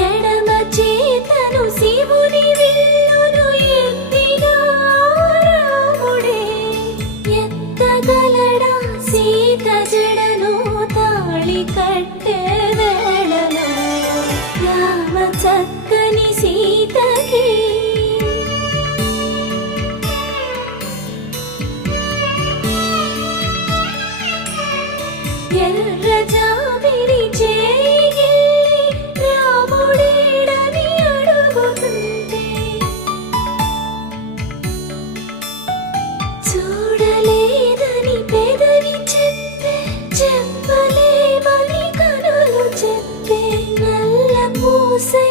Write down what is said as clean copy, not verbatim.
ఎడమ చేతను శివుని విల్లును ఎత్తిన రాముడే ఎత్తగలడా సీత జడను తాళి కట్టే వేళలో రామ చక్కని సీతకి ఎర్ర జాబిలి చేయి రాముడేడని అడుగుతుంటే చూడలేదని పెదవి చెప్పే చెప్పలేమని కనులు చెప్పే నల్ల పూసై